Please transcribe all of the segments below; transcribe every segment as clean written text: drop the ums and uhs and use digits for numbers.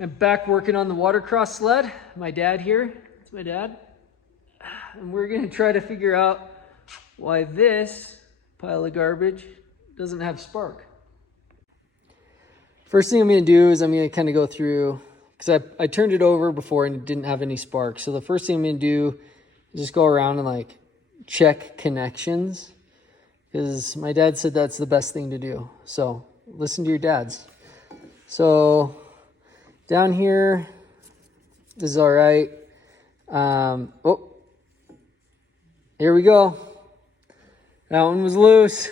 I'm back working on the watercross sled. My dad here, it's my dad. And we're gonna try to figure out why this pile of garbage doesn't have spark. First thing I'm gonna do is I'm gonna kind of go through, because I turned it over before and it didn't have any spark. So the first thing I'm gonna do is just go around and like check connections, because my dad said that's the best thing to do. So listen to your dads. So down here, this is all right. Oh, here we go. That one was loose.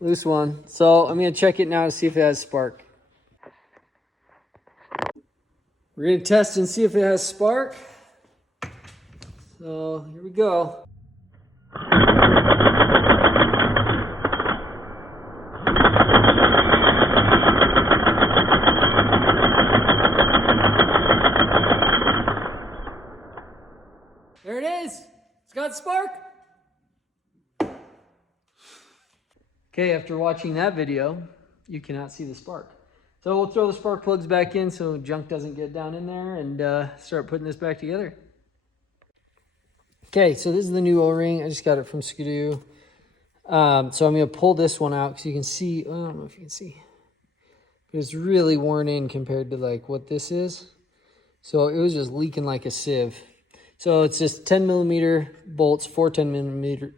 Loose one. So I'm going to check it now to see if it has spark. We're going to test and see if it has spark. So here we go. There it is. It's got spark. Okay, after watching that video, you cannot see the spark. So we'll throw the spark plugs back in so junk doesn't get down in there and start putting this back together. Okay, so this is the new O-ring. I just got it from Skidoo. So I'm going to pull this one out because you can see, I don't know if you can see. But it's really worn in compared to like what this is. So it was just leaking like a sieve. So it's just 10 millimeter bolts, four 10 millimeter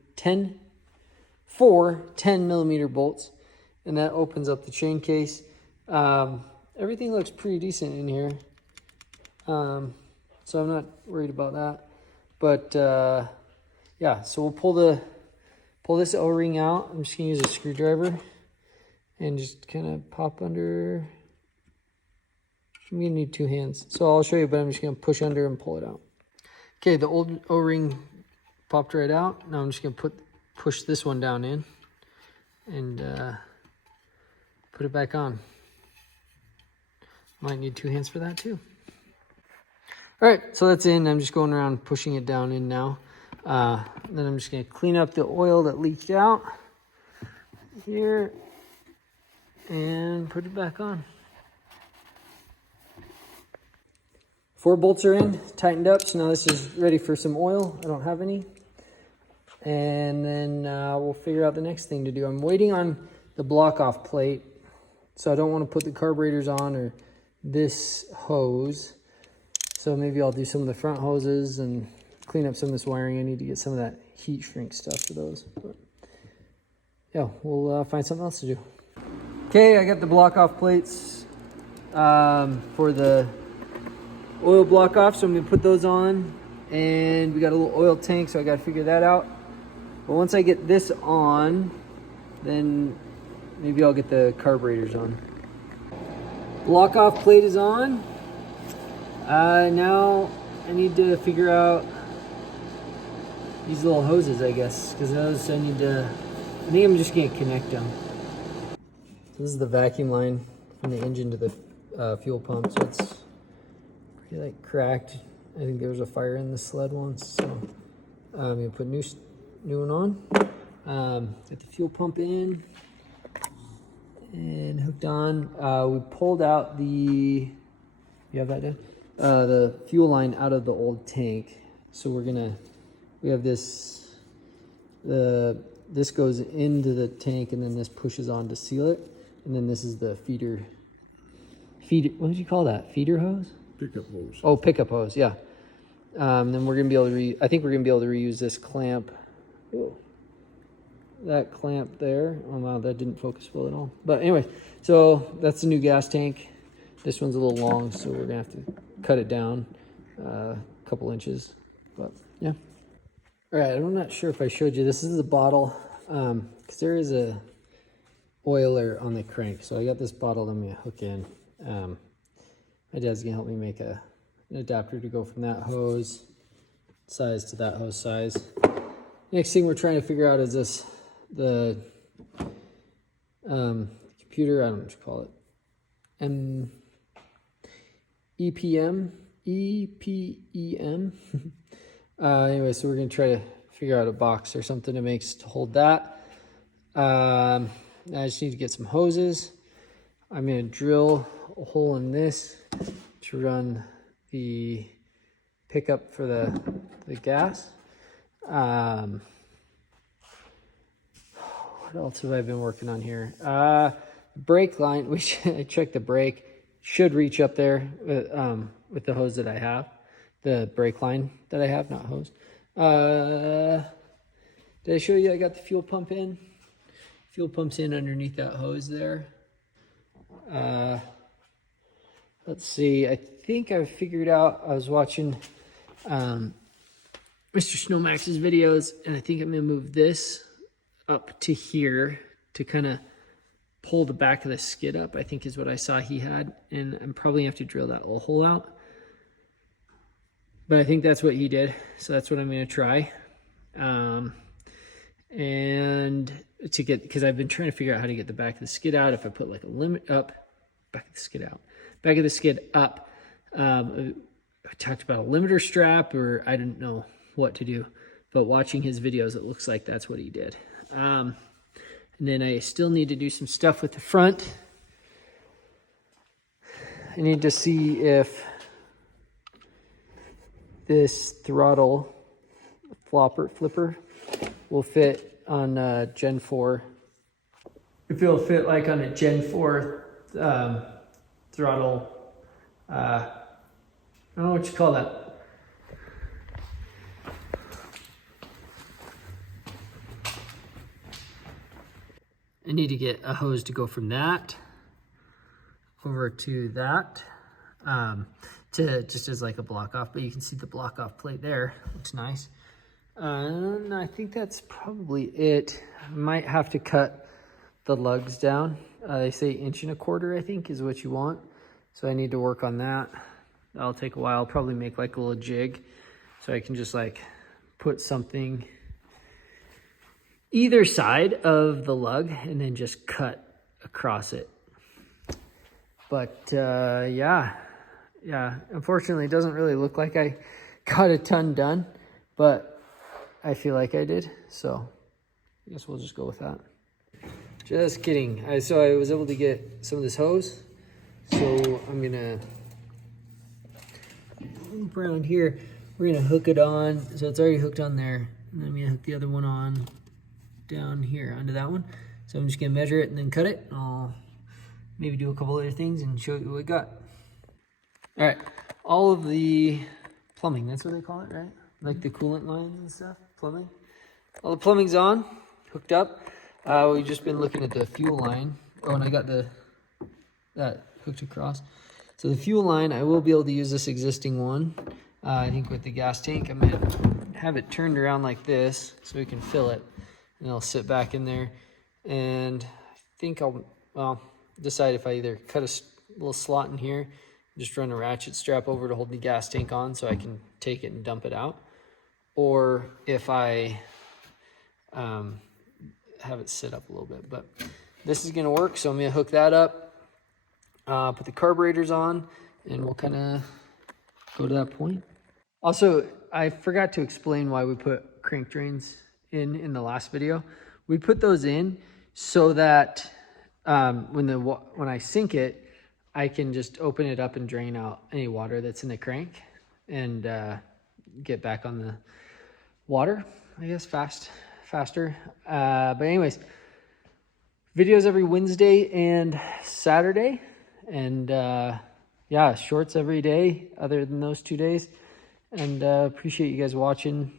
bolts, and that opens up the chain case. Everything looks pretty decent in here, so I'm not worried about that. But yeah, so we'll pull this O-ring out. I'm just gonna use a screwdriver and just kind of pop under. I'm gonna need two hands, so I'll show you, but I'm just gonna push under and pull it out. Okay, the old O-ring popped right out. Now I'm just gonna push this one down in and put it back on. Might need two hands for that too. All right, so that's in. I'm just going around pushing it down in now. Then I'm just gonna clean up the oil that leaked out here and put it back on. 4 bolts are in, tightened up, so now this is ready for some oil. I don't have any. And then we'll figure out the next thing to do. I'm waiting on the block off plate, so I don't want to put the carburetors on or this hose. So maybe I'll do some of the front hoses and clean up some of this wiring. I need to get some of that heat shrink stuff for those. But yeah, we'll find something else to do. Okay, I got the block off plates for the oil block off, so I'm gonna put those on. And we got a little oil tank, so I gotta figure that out. But once I get this on, then maybe I'll get the carburetors on. Block off plate is on. Now I need to figure out these little hoses, I guess, because those I think I'm just gonna connect them. This is the vacuum line from the engine to the fuel pump, so it's pretty like cracked. I think there was a fire in the sled once, so I'm gonna put new one on. Get the fuel pump in and hooked on. We pulled out the, you have that, Dad? The fuel line out of the old tank. So we have this, this goes into the tank and then this pushes on to seal it. And then this is the feeder, what did you call that? Feeder hose? Pickup hose. Oh, pickup hose, yeah. Then we're gonna be able to I think we're gonna be able to reuse this clamp. Ooh. That clamp there. Oh wow, that didn't focus well at all. But anyway, so that's the new gas tank. This one's a little long, so we're gonna have to cut it down a couple inches. But yeah. All right, I'm not sure if I showed you. This is the bottle, because there is a oiler on the crank. So I got this bottle I'm gonna hook in. My dad's gonna help me make an adapter to go from that hose size to that hose size. Next thing we're trying to figure out is the computer, I don't know what you call it, EPEM. Anyway, so we're gonna try to figure out a box or something to hold that. I just need to get some hoses. I'm gonna drill a hole in this to run the pickup for the gas. What else have I been working on here? Brake line, which I checked the brake, should reach up there with the hose that I have. The brake line that I have, not hose. Did I show you I got the fuel pump in? Fuel pump's in underneath that hose there. Let's see, I think I figured out, I was watching Mr. Snowmax's videos, and I think I'm gonna move this up to here to kind of pull the back of the skid up, I think is what I saw he had. And I'm probably gonna have to drill that little hole out. But I think that's what he did. So that's what I'm gonna try. And to get, because I've been trying to figure out how to get the back of the skid out. If I put like a limit up, back of the skid out, back of the skid up. I talked about a limiter strap, or I didn't know what to do, but watching his videos, it looks like that's what he did. And then I still need to do some stuff with the front. I need to see if this throttle flipper will fit on Gen 4. If it'll fit like on a Gen 4 throttle, I don't know what you call that. I need to get a hose to go from that over to that, to just as like a block off, but you can see the block off plate there. Looks nice. And I think that's probably it. I might have to cut the lugs down. They say 1.25 inches, I think, is what you want. So I need to work on that. That'll take a while. I'll probably make like a little jig so I can just like put something either side of the lug and then just cut across it. But yeah, unfortunately it doesn't really look like I got a ton done, but I feel like I did, so I guess we'll just go with that. Just kidding. So I was able to get some of this hose, so I'm gonna loop around here. We're gonna hook it on, so it's already hooked on there, and then I'm gonna hook the other one on down here onto that one. So I'm just gonna measure it and then cut it. I'll maybe do a couple other things and show you what we got. All right, all of the plumbing, that's what they call it, right? Like the coolant lines and stuff, plumbing. All the plumbing's on, hooked up. We've just been looking at the fuel line. Oh, and I got that hooked across. So the fuel line, I will be able to use this existing one. I think with the gas tank, I'm gonna have it turned around like this so we can fill it. And I'll sit back in there. And I think I'll decide if I either cut a little slot in here, just run a ratchet strap over to hold the gas tank on so I can take it and dump it out. Or if I have it sit up a little bit. But this is gonna work, so I'm gonna hook that up, put the carburetors on, and we'll kind of go to that point. Also, I forgot to explain why we put crank drains in the last video. We put those in so that when I sink it, I can just open it up and drain out any water that's in the crank and get back on the water, I guess, faster. But anyways, videos every Wednesday and Saturday, and yeah, shorts every day other than those 2 days. And appreciate you guys watching.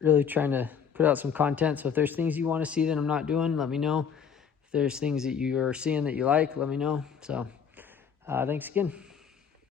Really trying to put out some content. So if there's things you want to see that I'm not doing, let me know. If there's things that you are seeing that you like, let me know. So thanks again.